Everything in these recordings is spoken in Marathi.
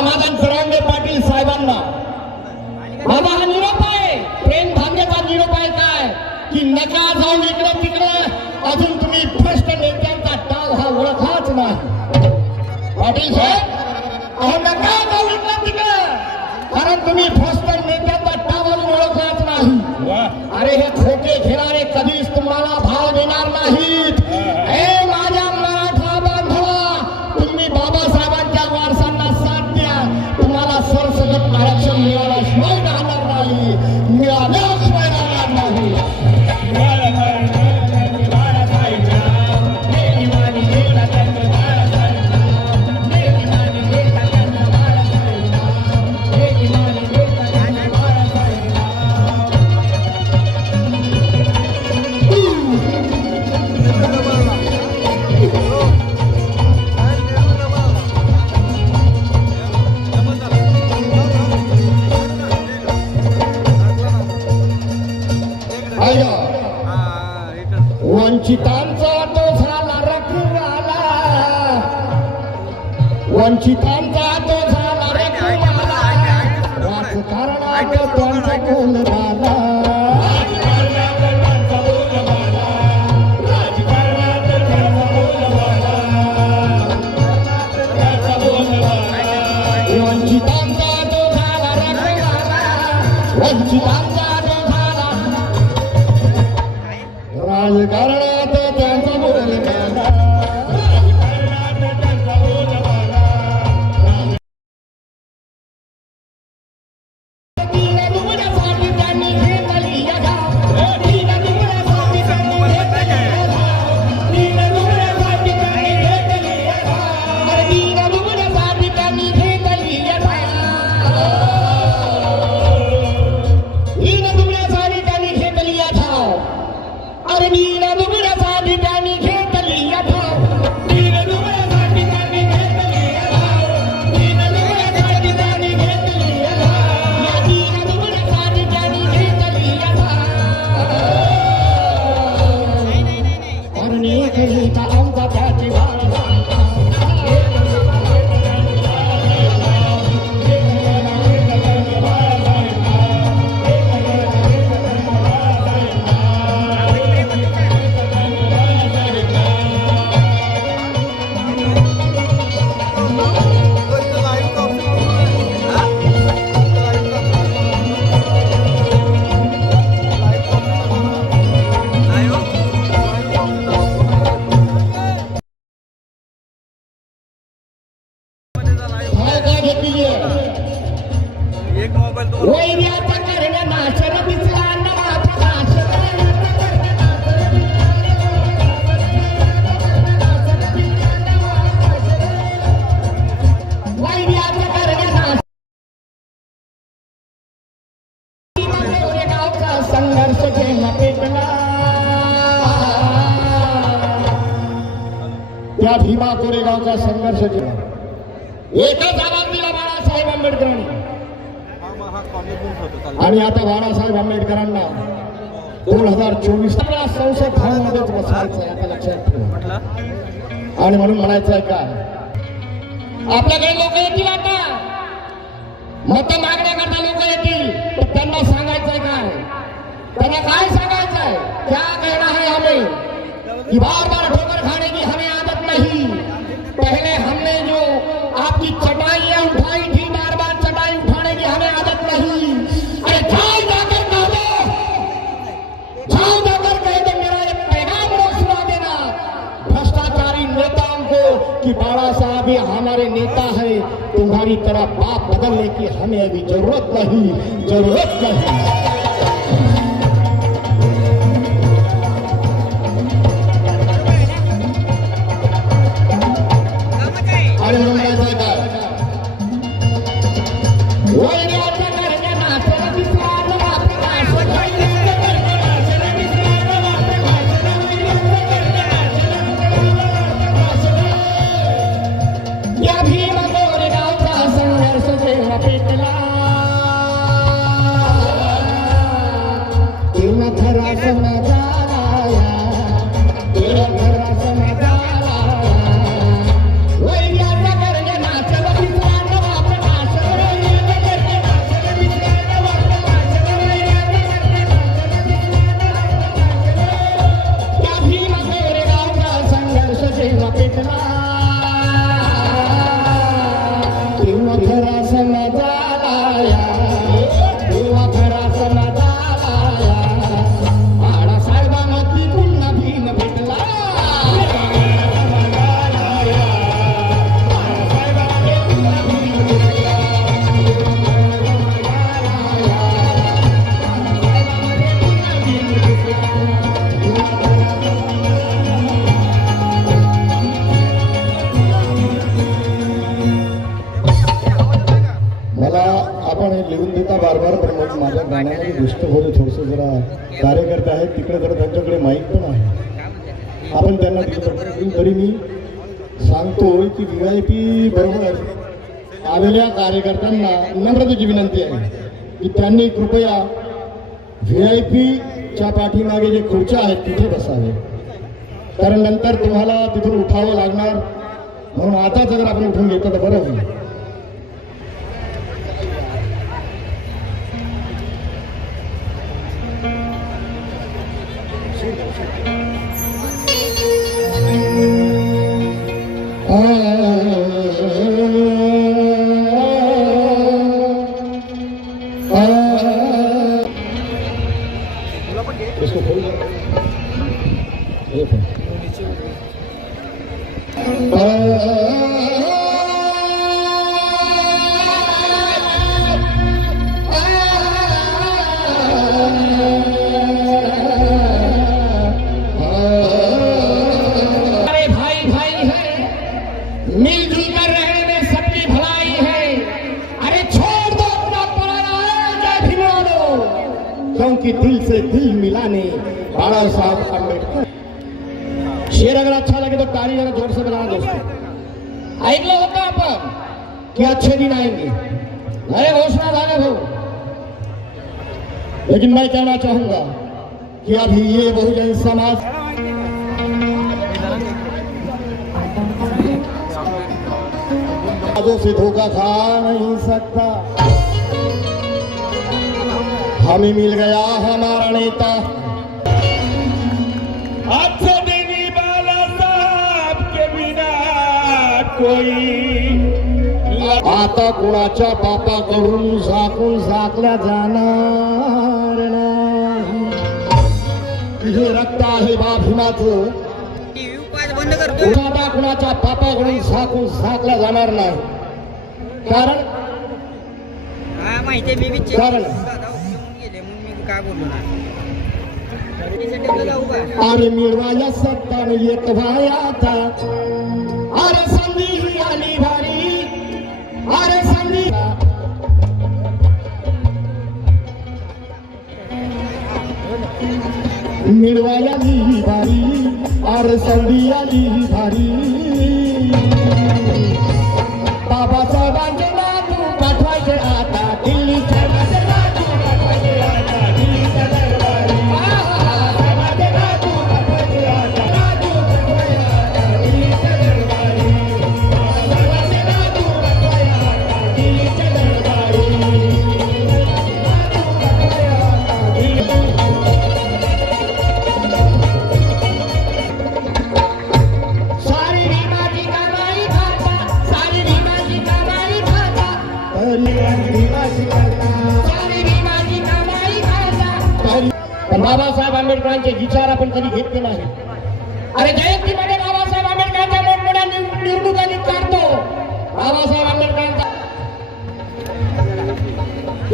समाधान फरांगे पाटील साहेबांना. माझा हा निरोप आहे. प्रेम भांगेचा निरोप आहे काय? की नका जाऊन इकडं तिकडं. अजून तुम्ही भ्रष्ट नेत्यांचा डाव हा ओळखाच नाही. पाटील साहेब अहो नका जाऊ इकडं तिकडं. कारण तुम्ही भ्रष्ट नेत्यांचा अजून ओळखाच नाही. अरे हे खोटे घेणारे कधीच तुम्हाला भाव देणार नाहीत वंचितांचा तो झाला रखवाला राजकारणात त्यांचा कोण झाला वंचितांचा तो झाला रखवाला वंचितांचा कोरेगावचा संघर्ष एकच आवाज दिला बाळासाहेब आंबेडकरांनी. आणि आता बाळासाहेब आंबेडकरांना दोन हजार चोवीस संसद हॉलमध्येच बसवायचं आहे आता लक्षात ठेवा. आणि म्हणून म्हणायचं आहे काय? आपल्याकडे लोक येतील आता. मत मागण्याकरता लोक येतील. तर त्यांना सांगायचंय काय? त्यांना काय सांगायचंय क्या कहना है हमें? कि बार बार ठोकर खा भी हमारे नेता है तुम्हारी तरह बाप बदलने की हमें अभी जरूरत नहीं जरूरत नहीं। व्यस्त होते थोडंसं जरा कार्यकर्ते आहेत तिकडे जरा त्यांच्याकडे माईक पण आहे. आपण त्यांना तरी मी सांगतो की व्ही आय पी बरोबर आलेल्या कार्यकर्त्यांना नम्रतेची विनंती आहे की त्यांनी कृपया व्ही आय पीच्या पाठीमागे जे खुर्च्या आहेत तिथे बसावे. कारण नंतर तुम्हाला तिथून उठावं लागणार. म्हणून आताच जर आपण उठून घेतलं तर बरं होईल. साहब आंबेडकर शेर अगर अच्छा लगे तो तारी जरा ज़ोर से बजाना दोस्तों। ऐकलं होतं आपण की अच्छे दिन आएँगे। नए घोषणा झाले हो लेकिन मैं कहना चाहूँगा कि अभी ये बहुजन समाज समाजों से धोखा खा नहीं सकता। हमें मिल गया हमारा नेता। आजच्या देवी बालासाहेब के बिना कोई आता कुणाच्या बापाकडून झाकून झाकल्या जाणार नाही. हे रक्त आहे बा भीमाचं टीव्ही पाच बंद करतो कुणाला कुणाच्या बापाकडून झाकून झाकल्या जाणार नाही. कारण हा माहिती आहे मी विचार कारण? गेले म्हणून मी काय बोललो अरे मिळवा या सत्तान येत व्हायाचा अरे संधी ही आली भारी. अरे संधी. मिळवाया ही भारी. अरे संधी आली भारी. बाबासाहेबांचे नातू पाठवायचे आता.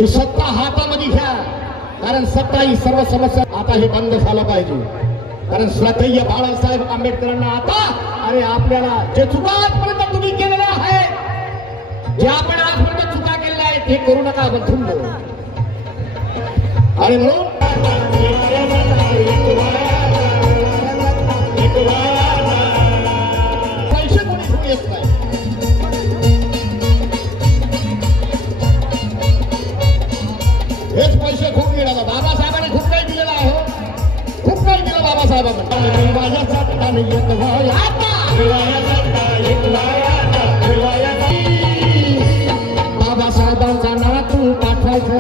ही सत्ता हातामध्ये घ्या. कारण सत्ता ही सर्व समस्या आता हे बंद झालं पाहिजे. कारण श्रद्धेय बाळासाहेब आंबेडकरांना आता अरे आपल्याला जे चुका आजपर्यंत तुम्ही केलेल्या आहे जे आपण आजपर्यंत चुका केलेल्या आहेत हे करू नका आपण थांबलो आणि म्हणून पैसे कोणी येत नाही. पैसे खूप मिळाला बाबासाहेबांनी खूप काही दिलेलं आहे. हो. खूप काही दिलं बाबासाहेबांनी. बाबासाहेबांचा नातू पाठवायचा.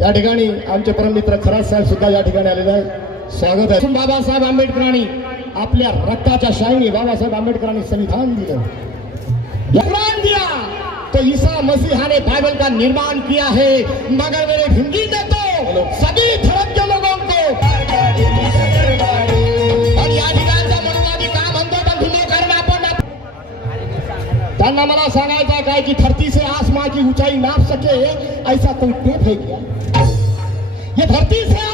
या ठिकाणी आमचे परममित्र खरात साहेब सुद्धा या ठिकाणी आलेले आहेत. स्वागत आहे. बाबासाहेब आंबेडकरांनी आपल्या रक्ताच्या शाईने बाबासाहेब आंबेडकरांनी संविधान दिलं. कुरान दिया. तो ईसा मसीहा ने बाइबल का निर्माण किया है. मगर मेरे हिंदी में सभी धर्म के लोगों को और या ठिकाणचा म्हणून आम्ही का म्हणतो बंधुनो कारण आपण त्यांना मला सांगायचं काय की धरती से आसमां की ऊंचाई नाप सके ऐसा कोई टेप है क्या? ये धरती से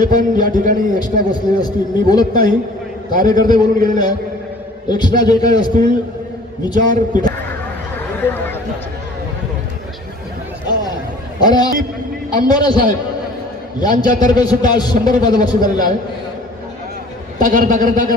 जे पण या ठिकाणी एक्स्ट्रा बसलेले असतील मी बोलत नाही. कार्यकर्ते बोलून गेलेले आहेत. एक्स्ट्रा जे काही असतील विचार पिठा आणि अंबोरे साहेब यांच्यातर्फे सुद्धा शंभर रुपयाचं बक्षीस झालेलं आहे. तगर तगर तगर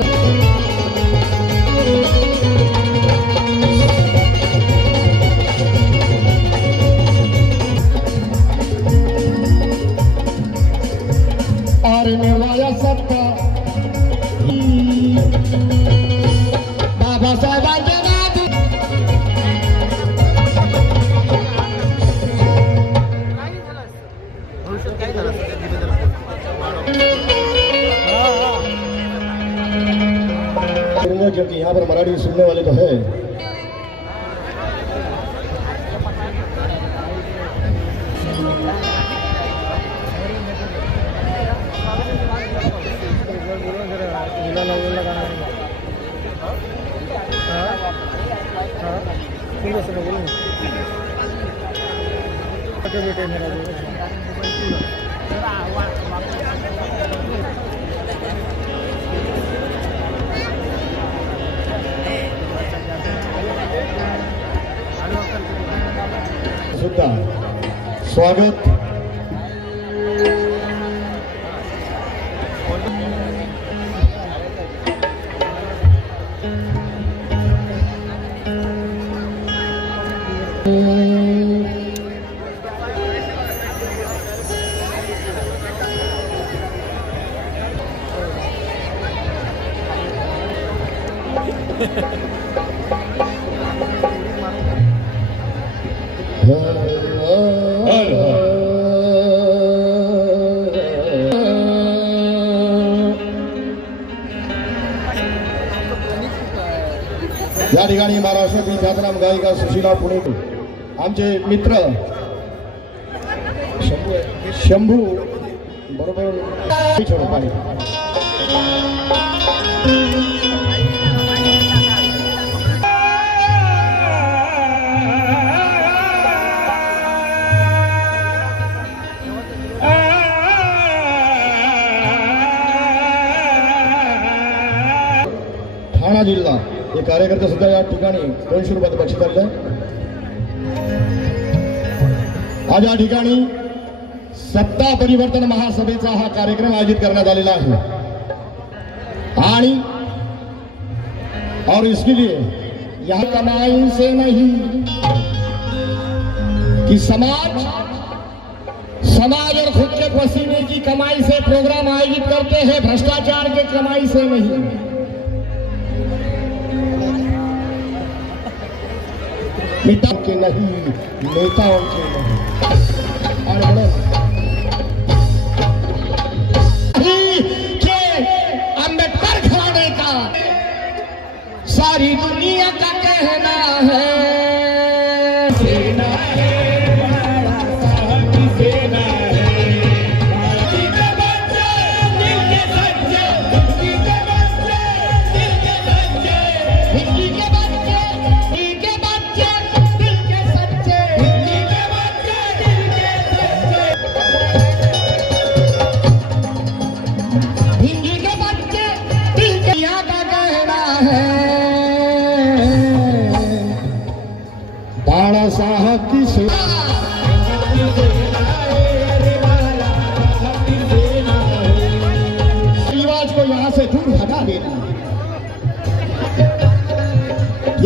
करूँगा क्योंकि यहाँ पर मराठी सुनने वाले तो है सुद्धा स्वागत या ठिकाणी महाराष्ट्रातील ख्यातनाम गायिका सुशीला पुणे. आमचे मित्र शंभू शंभू बरोबर? ठाणा जिल्हा. हे कार्यकर्ते सुद्धा या ठिकाणी दोनशे रुपयात बक्षीस आलेलं आज या ठिकाणी सत्ता परिवर्तन महासभेचा हा कार्यक्रम आयोजित करण्यात आलेला आहे. आणि और इसके लिए यह कमाई से नहीं कि समाज समाज और खुद के पसीने की कमाई से प्रोग्राम आयोजित करते हैं भ्रष्टाचार के कमाई से नहीं। पिता के नहीं नेताओं के नहीं।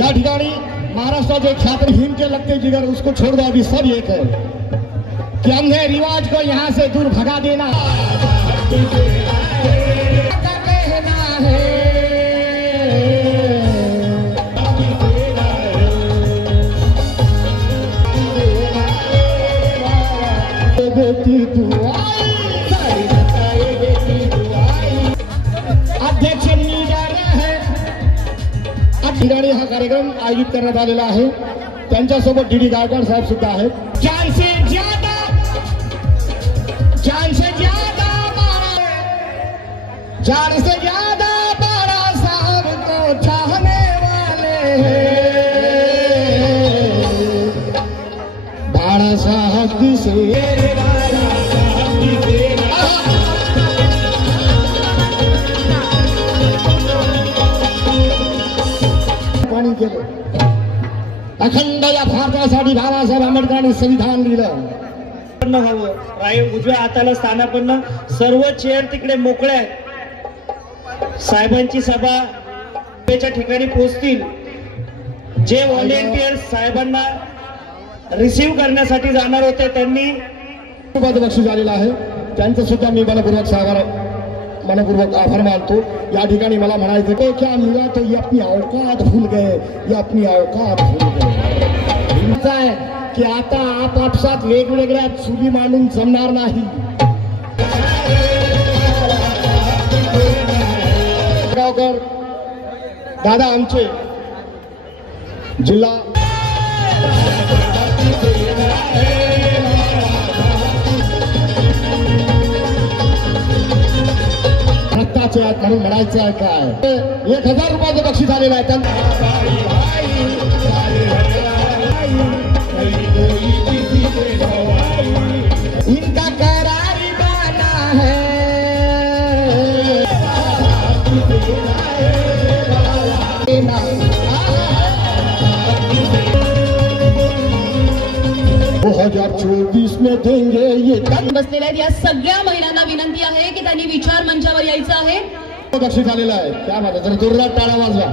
या ठिकाणी महाराष्ट्राचे के लगते जिगर उसको छोड़ दो अभी सब एक है। कि हमने रिवाज को यहाँ से दूर भगा देना। का कहना ठिकाणी हा कार्यक्रम आयोजित करण्यात आलेला डी डी गायकवाड ज़्यादा साहब को चाहने वाले बारा साहब से अखंड या भारतासाठी बाबासाहेब आंबेडकरांनी संविधान लिहिलं. राय उजव्या हाताला स्थानापन्न. सर्व चेअर तिकडे मोकळ्या आहेत. साहेबांची सभा ठिकाणी पोहोचतील. जे व्हॉलेंटियर्स साहेबांना रिसीव्ह करण्यासाठी जाणार होते त्यांनी बक्षीस आलेलं आहे. त्यांचं सुद्धा मी मनपूर्वक सागर मनपूर्वक आभार मानतो. या ठिकाणी मला म्हणायचं की क्या मिला तो ये अपनी अवकात भूल गए ये अपनी अवकात भूल गए आहे की आता आपापसात वेगवेगळ्या चुली मांडून जमणार नाही. दादा आमचे जिल्हा रक्ताचे आहेत म्हणून म्हणायचं आहे काय एक हजार रुपयाचं बक्षीस आलेलं आहे त्यांना में देंगे ये बसलेल्या सगळ्या महिलांना विनंती आहे की त्यांनी विचार मंचावर यायचं आहे. बक्षीस आलेलं आहे. त्या माझा जर जोरदार टाळा वाजवा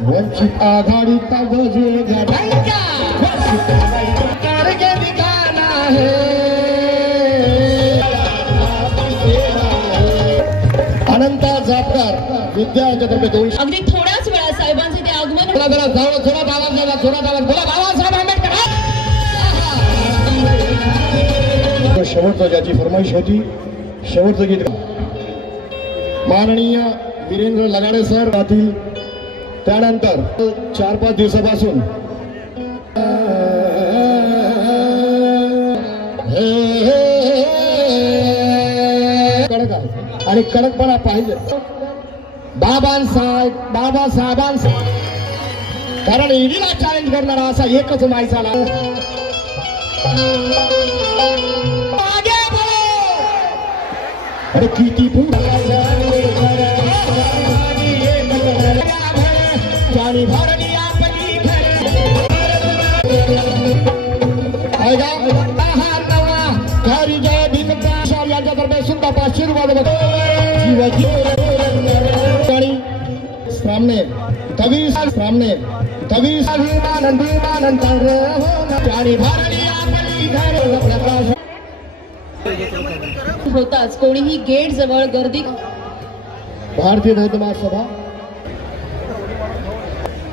वंचित है अनंता जापकर विद्यार्थ्यांच्या तर्फे दोनशे अगदी थोड्याच वेळा साहेबांचे ते आगमन बोला जरा जाऊ जोरात आवाज जोरात आवाज बोला बाबासाहेब शेवटचं ज्याची फरमाईश होती शेवटचं गीत माननीय वीरेंद्र लगाडे सर राहतील त्यानंतर चार पाच दिवसापासून कडक आहे. आणि कडकपणा पाहिजे. बाबांसाहेब बाबासाहेबांसाहेब कारण ईडीला चॅलेंज करणारा असा एकच मायचा रुपये जीवाची आणि सामने तवी सामने तवी अभिमानंद विमानंद जाणी भरली आपली होताच कोणीही गेट जवळ गर्दी भारतीय बौद्ध महासभा